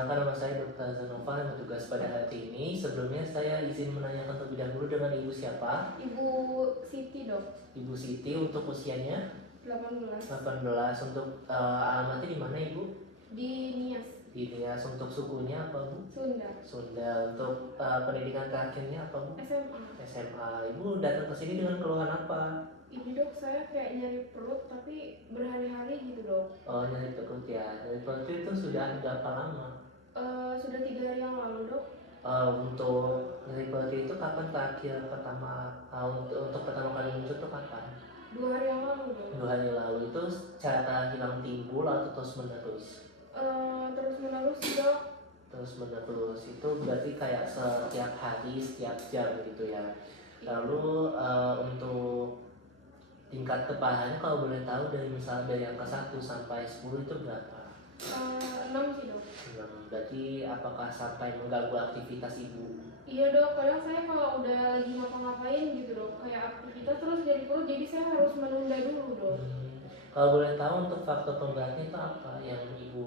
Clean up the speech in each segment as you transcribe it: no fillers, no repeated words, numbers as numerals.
Nama saya Dr. Zanova yang bertugas pada hari ini. Sebelumnya saya izin menanyakan terlebih dahulu dengan Ibu siapa? Ibu Siti, Dok. Ibu Siti, untuk usianya 18. 18. Untuk alamatnya di mana, Ibu? Di Nias. Di Nias. Untuk sukunya apa, Bu? Sunda. Sunda. Untuk pendidikan terakhirnya apa, Bu? SMA. SMA. Ibu datang ke sini dengan keluhan apa? Ini, Dok, saya kayak nyari perut tapi berhari-hari gitu, Dok. Oh, nyari perut ya. Nyari perut itu sudah berapa lama? Sudah 3 hari yang lalu, Dok. Untuk nyari perut itu kapan terakhir pertama untuk pertama kali muncul itu kapan? 2 hari yang lalu, Dok. 2 hari lalu. Itu cara hilang timbul atau terus menerus? Terus menerus, Dok. Terus menerus itu berarti kayak setiap hari, setiap jam gitu ya. Lalu untuk tingkat keparahannya kalau boleh tahu dari misalnya dari angka 1 sampai 10 itu berapa? 6 sih, Dok. 6. Berarti apakah sampai mengganggu aktivitas Ibu? Iya, Dok, kadang saya kalau udah lagi ngapa-ngapain gitu, Dok, kayak aktivitas terus jadi perut, jadi saya harus menunda dulu, Dok. Kalau boleh tahu untuk faktor pemberatnya itu apa yang Ibu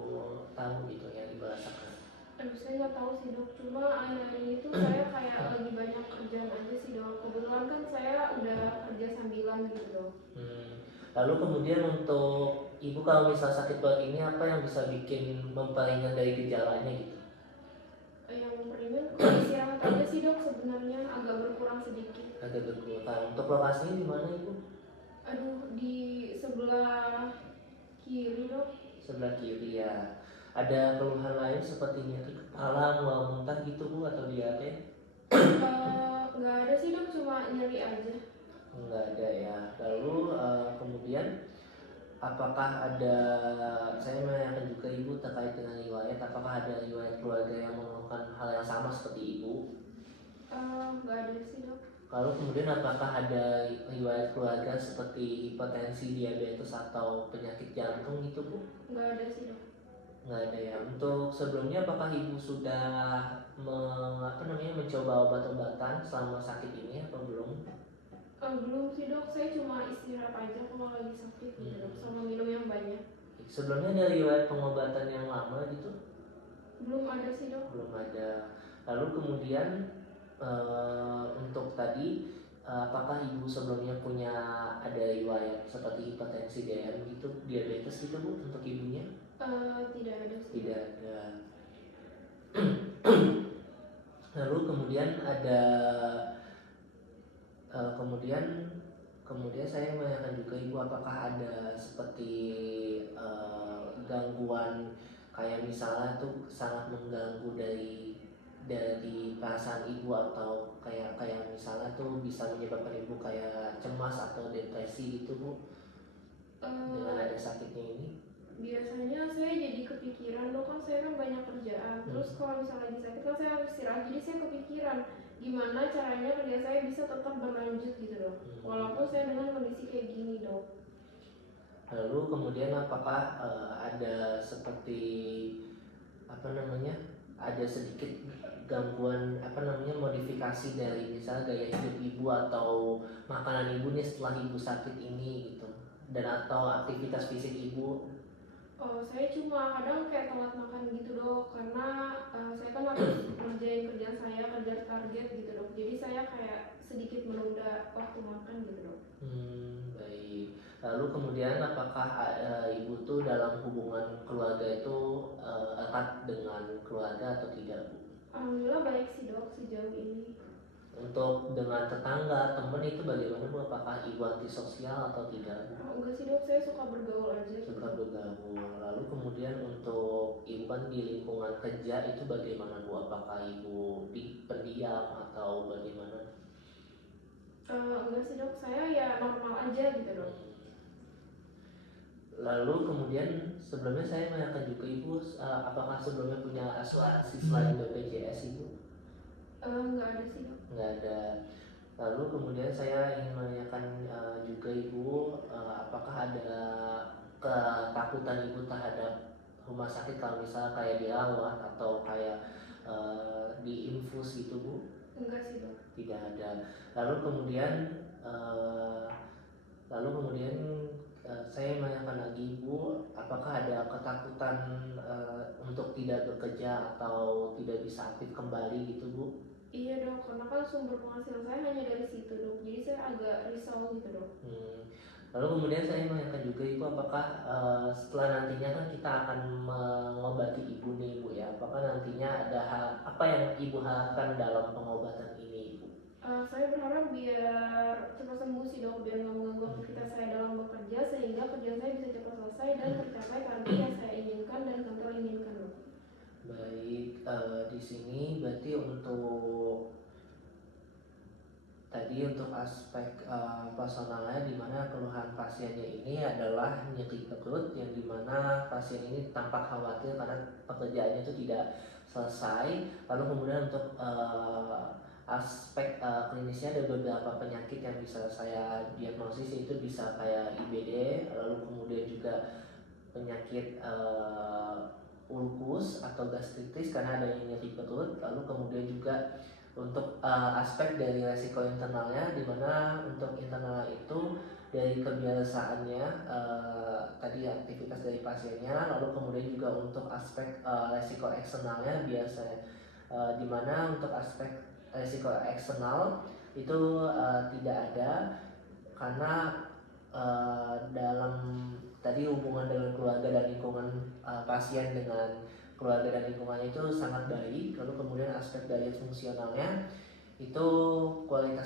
tahu gitu, yang Ibu rasakan? Aduh, saya nggak tahu sih, Dok, cuma akhir-akhir ini tuh saya kayak lagi banyak kerjaan aja sih, Dok. Kebetulan kan saya udah kerja sambilan gitu, Dok. Lalu kemudian untuk Ibu kalau misal sakit perut ini apa yang bisa bikin memperingan dari gejalanya gitu? Yang memperingan istirahat aja sih, Dok, sebenarnya agak berkurang sedikit. Agak berkurang. Untuk lokasinya di mana, Ibu? Aduh, di sebelah kiri, Dok. Sebelah kiri ya. Ada keluhan lain seperti nyeri kepala, mual muntah gitu, Bu, atau diare? Nggak ada sih, Dok, cuma nyeri aja. Nggak ada ya. Lalu kemudian apakah ada, saya menanyakan juga Ibu terkait dengan riwayat, apakah ada riwayat keluarga yang mengeluhkan hal yang sama seperti Ibu? Nggak ada sih, Dok. Lalu kemudian apakah ada riwayat keluarga seperti hipertensi, diabetes, atau penyakit jantung gitu, Bu? Nggak ada sih, Dok. Nggak ada ya. Untuk sebelumnya apakah Ibu sudah mencoba obat-obatan selama sakit ini atau belum? Belum sih, Dok, saya cuma istirahat aja kalau lagi sakit gitu, Dok, sama minum yang banyak. Sebelumnya ada riwayat pengobatan yang lama gitu? Belum ada sih, Dok. Belum ada. Lalu kemudian untuk tadi apakah Ibu sebelumnya punya ada riwayat seperti hipertensi, DM gitu, diabetes gitu, Bu, untuk Ibunya? Tidak ada sih. Tidak ada. Lalu kemudian ada kemudian saya menanyakan juga Ibu apakah ada seperti gangguan kayak misalnya tuh sangat mengganggu dari perasaan Ibu, atau kayak misalnya tuh bisa menyebabkan Ibu kayak cemas atau depresi gitu, Bu, dengan ada sakitnya ini? Biasanya saya jadi kepikiran, Dok, kan saya kan banyak kerjaan. Terus kalau misalnya lagi sakit kan saya harus istirahat, jadi saya kepikiran gimana caranya kerja saya bisa tetap berlanjut gitu, Dok. Walaupun saya dengan kondisi kayak gini, Dok. Lalu kemudian apakah ada seperti ada sedikit gangguan modifikasi dari misalnya gaya hidup Ibu atau makanan Ibu nih setelah Ibu sakit ini gitu, dan atau aktivitas fisik Ibu? Saya cuma kadang kayak telat makan gitu, Dok, karena saya kan harus ngerjain kerjaan saya, kerja target gitu, Dok. Jadi saya kayak sedikit menunda waktu makan gitu, Dok. Baik. Lalu kemudian apakah Ibu tuh dalam hubungan keluarga itu erat dengan keluarga atau tidak, Bu? Alhamdulillah baik sih, Dok, sejauh ini. Untuk dengan tetangga, teman itu bagaimana, Bu? Apakah Ibu antisosial atau tidak, Bu? Enggak sih, Dok, saya suka bergaul aja. Suka bergaul. Lalu kemudian untuk Ibu kan di lingkungan kerja itu bagaimana, Bu? Apakah Ibu pendiam atau bagaimana? Enggak sih, Dok, saya ya normal aja gitu, Dok. Lalu kemudian sebelumnya saya menanyakan juga Ibu apakah sebelumnya punya asuransi selain BPJS Ibu? Enggak ada sih, Dok. Nggak ada. Lalu kemudian saya ingin menanyakan juga Ibu apakah ada ketakutan Ibu terhadap rumah sakit kalau misalnya kayak dirawat atau kayak diinfus gitu, Bu? Enggak sih, Dok. Tidak ada. Lalu kemudian Saya menanyakan lagi Bu, apakah ada ketakutan untuk tidak bekerja atau tidak bisa aktif kembali gitu Bu? Iya dok, karena kan sumber penghasilan saya hanya dari situ dok, jadi saya agak risau gitu dok. Lalu kemudian saya menanyakan juga Ibu, apakah setelah nantinya kan kita akan mengobati Ibu nih Bu ya, apakah nantinya ada hal apa yang Ibu harapkan dalam pengobatan ini Ibu? Saya berharap biar cepat sembuh sih dok, biar nggak mengganggu aktivitas saya dalam bekerja, sehingga kerjaan saya bisa cepat selesai dan tercapai target yang saya inginkan dan kantor inginkan dok. Baik, di sini berarti untuk tadi untuk aspek personalnya, di mana keluhan pasiennya ini adalah nyeri perut, yang dimana pasien ini tampak khawatir karena pekerjaannya itu tidak selesai. Lalu kemudian untuk aspek klinisnya ada beberapa penyakit yang bisa saya diagnosis, itu bisa kayak IBD, lalu kemudian juga penyakit ulkus atau gastritis karena adanya nyeri perut. Lalu kemudian juga untuk aspek dari resiko internalnya, di mana untuk internal itu dari kebiasaannya, tadi aktivitas dari pasiennya, lalu kemudian juga untuk aspek resiko eksternalnya biasanya, di mana untuk aspek resiko eksternal itu tidak ada karena dalam tadi hubungan dengan keluarga dan lingkungan, pasien dengan keluarga dan lingkungannya itu sangat baik. Lalu kemudian aspek dari fungsionalnya itu kualitas